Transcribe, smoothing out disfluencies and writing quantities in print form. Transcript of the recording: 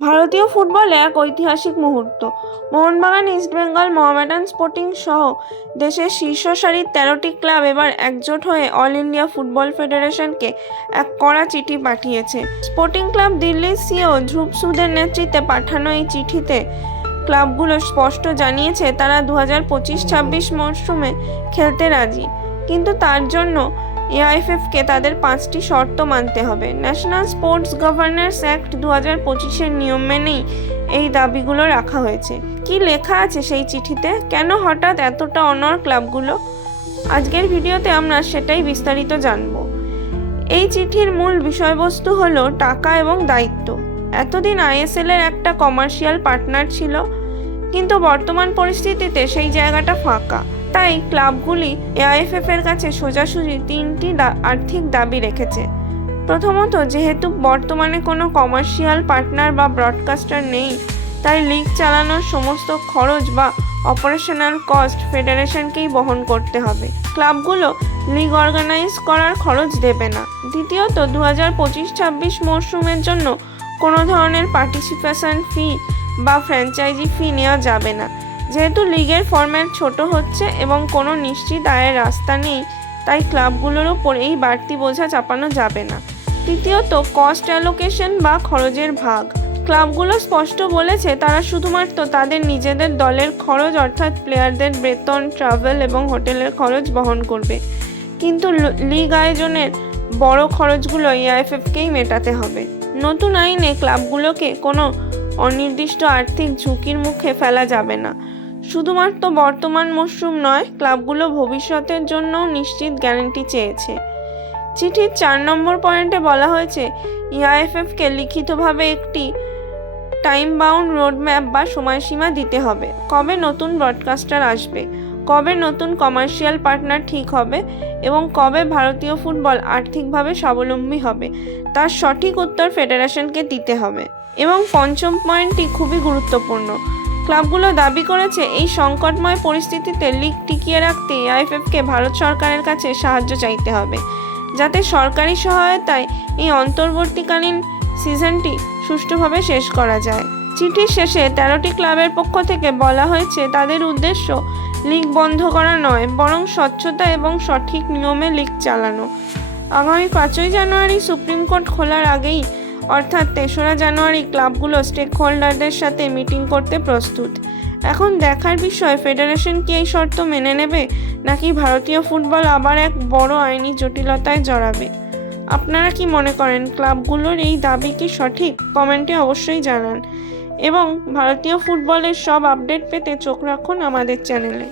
ভারতীয় ফুটবলে এক ঐতিহাসিক মুহূর্ত। মোহনবাগান, ইস্টবেঙ্গল, মোহামেডান স্পোর্টিং সহ দেশের শীর্ষ সারির 13টি ক্লাব এবার একজোট হয়ে অল ইন্ডিয়া ফুটবল ফেডারেশনকে এক কড়া চিঠি পাঠিয়েছে। স্পোর্টিং ক্লাব দিল্লির সিইও ধ্রুব সুদের নেতৃত্বে পাঠানো এই চিঠিতে ক্লাবগুলো স্পষ্ট জানিয়েছে তারা 2025-26 মরশুমে খেলতে রাজি, কিন্তু তার জন্য এআইএফএফকে তাদের 5টি শর্ত মানতে হবে। ন্যাশনাল স্পোর্টস গভর্নেন্স অ্যাক্ট 2025-এর নিয়ম মেনেই এই দাবিগুলো রাখা হয়েছে। কি লেখা আছে সেই চিঠিতে? কেন হঠাৎ এতটা অনড় ক্লাবগুলো? আজকের ভিডিওতে আমরা সেটাই বিস্তারিত জানব। এই চিঠির মূল বিষয়বস্তু হলো টাকা এবং দায়িত্ব। এতদিন আইএসএল এর একটা কমার্শিয়াল পার্টনার ছিল, কিন্তু বর্তমান পরিস্থিতিতে সেই জায়গাটা ফাঁকা। তাই ক্লাবগুলি এআইএফএফ এর কাছে সোজাসুজি 3টি আর্থিক দাবি রেখেছে। প্রথমত, যেহেতু বর্তমানে কোনো কমার্শিয়াল পার্টনার বা ব্রডকাস্টার নেই, তাই লিগ চালানোর সমস্ত খরচ বা অপারেশনাল কস্ট ফেডারেশনকেই বহন করতে হবে। ক্লাবগুলো লিগ অর্গানাইজ করার খরচ দেবে না। দ্বিতীয়ত, 2025-26 মরশুমের জন্য কোনো ধরনের পার্টিসিপেশন ফি বা ফ্র্যাঞ্চাইজি ফি নেওয়া যাবে না। যেহেতু লিগের ফরম্যাট ছোট হচ্ছে এবং কোনো নিশ্চিত আয়ের রাস্তা নেই, তাই ক্লাবগুলোর ওপর এই বাড়তি বোঝা চাপানো যাবে না। তৃতীয়ত, কস্ট অ্যালোকেশন বা খরচের ভাগ। ক্লাবগুলো স্পষ্ট বলেছে তারা শুধুমাত্র তাদের নিজেদের দলের খরচ, অর্থাৎ প্লেয়ারদের বেতন, ট্রাভেল এবং হোটেলের খরচ বহন করবে, কিন্তু লিগ আয়োজনের বড় খরচগুলো এআইএফএফকেই মেটাতে হবে। নতুন আইনে ক্লাবগুলোকে কোনো অনির্দিষ্ট আর্থিক ঝুঁকির মুখে ফেলা যাবে না। শুধুমাত্র বর্তমান মরশুম নয়, ক্লাবগুলো ভবিষ্যতের জন্যও নিশ্চিত গ্যারান্টি চেয়েছে। চিঠির 4 নম্বর পয়েন্টে বলা হয়েছে এআইএফএফকে লিখিতভাবে একটি টাইম বাউন্ড রোডম্যাপ বা সময়সীমা দিতে হবে। কবে নতুন ব্রডকাস্টার আসবে, কবে নতুন কমার্শিয়াল পার্টনার ঠিক হবে এবং কবে ভারতীয় ফুটবল আর্থিকভাবে স্বাবলম্বী হবে, তার সঠিক উত্তর ফেডারেশনকে দিতে হবে। এবং 5ম পয়েন্টটি খুবই গুরুত্বপূর্ণ। ক্লাবগুলো দাবি করেছে এই সংকটময় পরিস্থিতিতে লিগ টিকিয়ে রাখতে এআইএফএফকে ভারত সরকারের কাছে সাহায্য চাইতে হবে, যাতে সরকারি সহায়তায় এই অন্তর্বর্তীকালীন সিজনটি সুষ্ঠুভাবে শেষ করা যায়। চিঠির শেষে 13টি ক্লাবের পক্ষ থেকে বলা হয়েছে তাদের উদ্দেশ্য লিগ বন্ধ করা নয়, বরং স্বচ্ছতা এবং সঠিক নিয়মে লিগ চালানো। আগামী 5ই জানুয়ারি সুপ্রিম কোর্ট খোলার আগেই, অর্থাৎ 3রা জানুয়ারি, ক্লাবগুলো স্টেক হোল্ডারদের সাথে মিটিং করতে প্রস্তুত। এখন দেখার বিষয় ফেডারেশন কি এই শর্ত মেনে নেবে, নাকি ভারতীয় ফুটবল আবার এক বড় আইনি জটিলতায় জড়াবে। আপনারা কি মনে করেন, ক্লাবগুলোর এই দাবি কি সঠিক? কমেন্টে অবশ্যই জানান এবং ভারতীয় ফুটবলের সব আপডেট পেতে চোখ রাখুন আমাদের চ্যানেলে।